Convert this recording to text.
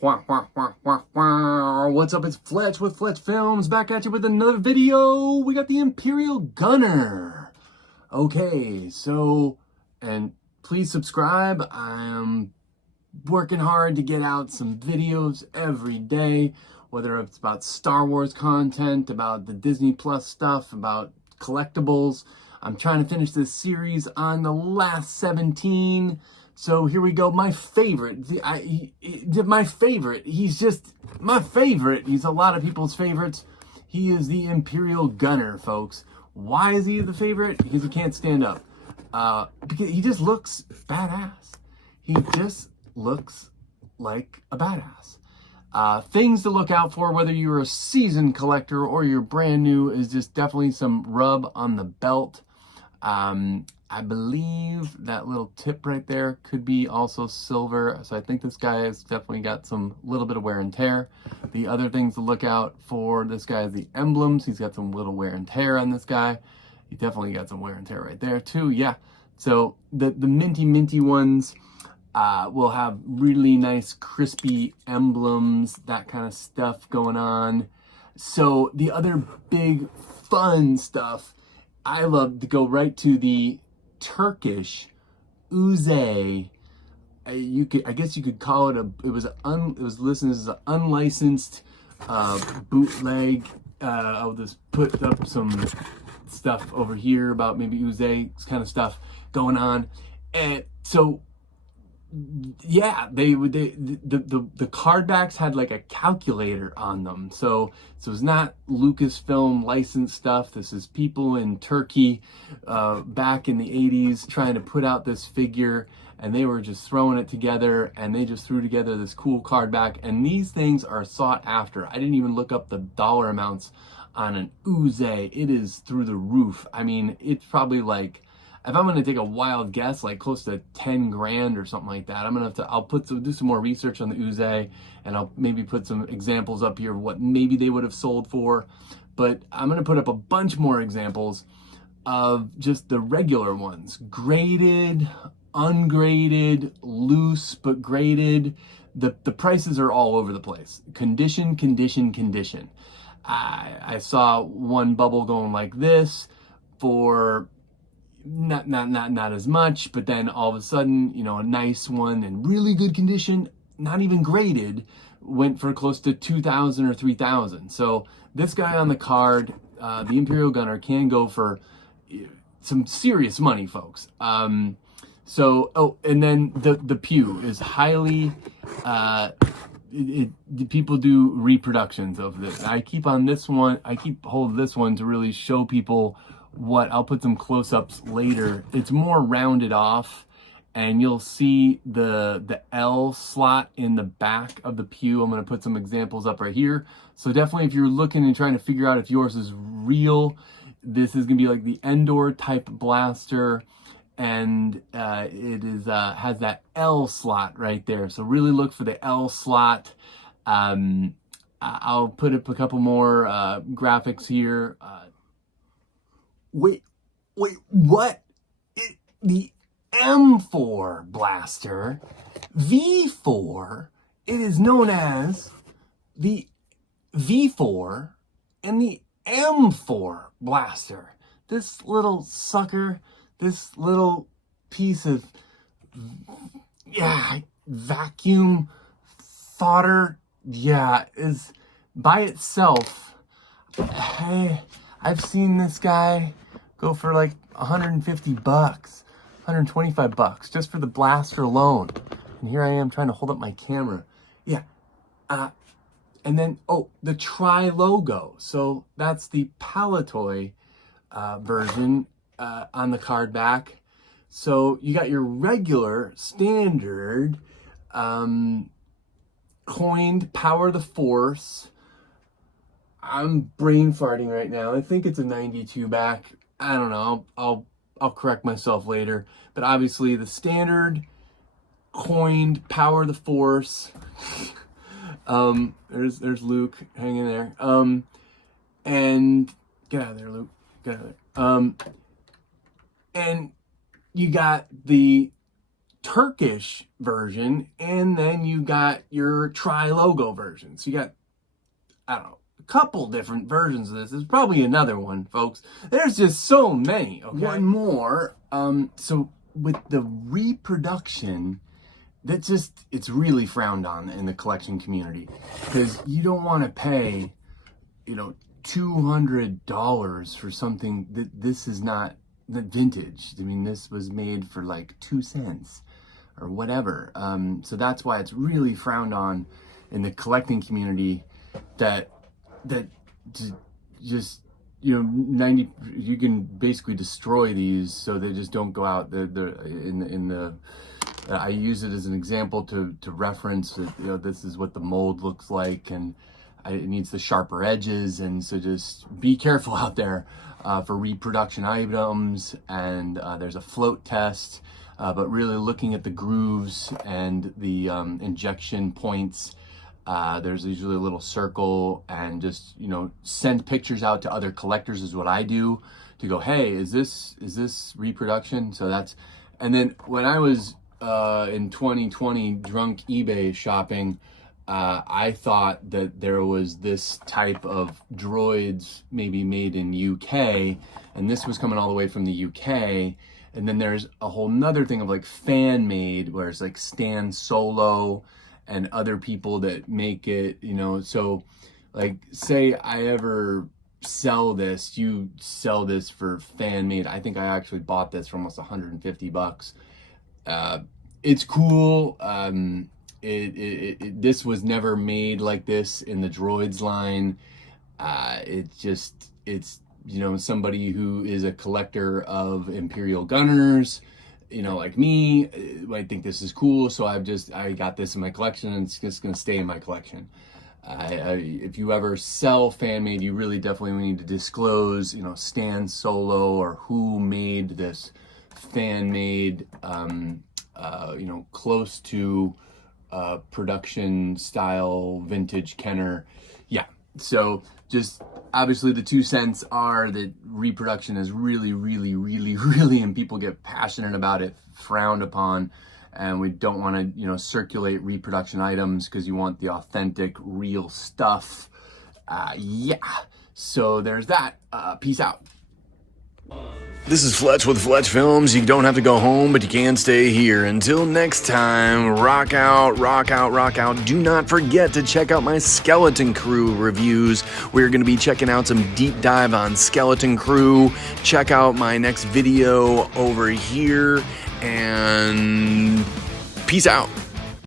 What's up? It's Fletch with Fletch Films, back at you with another video. We got the Imperial Gunner. Okay, so, and please subscribe. I'm working hard to get out some videos every day, whether it's about Star Wars content, about the Disney Plus stuff, about collectibles. I'm trying to finish this series on the last 17. So here we go. My favorite. My favorite. He's just my favorite. He's a lot of people's favorites. He is the Imperial Gunner, folks. Why is he the favorite? Because he can't stand up. Because he just looks badass. He just looks like a badass. Things to look out for, whether you're a seasoned collector or you're brand new, is just definitely some rub on the belt. I believe that little tip right there could be also silver. So I think this guy has definitely got some little bit of wear and tear. The other things to look out for this guy is the emblems. He's got some little wear and tear on this guy. He definitely got some wear and tear right there too. Yeah. So the minty ones will have really nice crispy emblems, that kind of stuff going on. So the other big fun stuff, I love to go right to the Turkish Uze. I guess you could call it it was listed as an unlicensed bootleg. I'll just put up some stuff over here about maybe Uze kind of stuff going on. And so yeah, the card backs had like a calculator on them, so it's not Lucasfilm licensed stuff. This is people in Turkey back in the 80s trying to put out this figure, and they were just throwing it together, and they just threw together this cool card back, and these things are sought after. I didn't even look up the dollar amounts on an Uze. It is through the roof. I mean, it's probably like, if I'm going to take a wild guess, like close to 10 grand or something like that. I'm going to I'll do some more research on the Uze, and I'll maybe put some examples up here of what maybe they would have sold for. But I'm going to put up a bunch more examples of just the regular ones. Graded, ungraded, loose, but graded. The prices are all over the place. Condition. I saw one bubble going like this for not as much, but then all of a sudden, you know, a nice one in really good condition, not even graded, went for close to 2,000 or 3,000. So this guy on the card, the Imperial Gunner, can go for some serious money, folks. And then the Pew is highly people do reproductions of this. I keep hold of this one to really show people what I'll put some close-ups later. It's more rounded off, and you'll see the L slot in the back of the Pew. I'm going to put some examples up right here. So definitely, if you're looking and trying to figure out if yours is real, this is going to be like the Endor type blaster, and it is has that L slot right there. So really look for the L slot. I'll put up a couple more graphics here. Wait, what? The M4 blaster, V4, it is known as the V4 and the M4 blaster. This little sucker, this little piece of, vacuum fodder, is by itself. I've seen this guy go for like 150 bucks, 125 bucks just for the blaster alone. And here I am trying to hold up my camera. Yeah. And then, the Tri logo. So that's the Palatoy version on the card back. So you got your regular, standard, coined Power the Force. I'm brain farting right now. I think it's a 92 back. I don't know. I'll correct myself later. But obviously the standard coined Power the Force. There's Luke hanging there. And get out of there, Luke. Get out of there. And you got the Turkish version, and then you got your tri-logo version. So you got, I don't know, a couple different versions of this. There's probably another one, folks. There's just so many, okay? One more. So with the reproduction, it's really frowned on in the collection community, because you don't want to pay, $200 for something that this is not the vintage. I mean, this was made for like 2 cents or whatever. So that's why it's really frowned on in the collecting community, that just 90, you can basically destroy these, so they just don't go out I use it as an example to reference that, this is what the mold looks like, and it needs the sharper edges. And so just be careful out there for reproduction items. And there's a float test, but really looking at the grooves and the injection points. There's usually a little circle, and just, send pictures out to other collectors is what I do, to go, hey, is this reproduction? So and then when I was in 2020 drunk eBay shopping, I thought that there was this type of droids maybe made in UK, and this was coming all the way from the UK. And then there's a whole nother thing of like fan made, where it's like Stan Solo and other people that make it, so like, say I ever sell this, you sell this for fan made. I think I actually bought this for almost $150. It's cool. This was never made like this in the droids line. It's somebody who is a collector of Imperial gunners, like me, might think this is cool. So I got this in my collection, and it's just going to stay in my collection. If you ever sell fan made, you really definitely need to disclose, Stan Solo, or who made this fan made, close to production style vintage Kenner. Yeah. So just obviously the 2 cents are that reproduction is really, really, really, really, and people get passionate about it, frowned upon. And we don't want to, circulate reproduction items, because you want the authentic, real stuff. Yeah. So there's that. Peace out. This is Fletch with Fletch Films. You don't have to go home, but you can stay here. Until next time, rock out, rock out, rock out. Do not forget to check out my Skeleton Crew reviews. We're going to be checking out some deep dive on Skeleton Crew. Check out my next video over here, and peace out.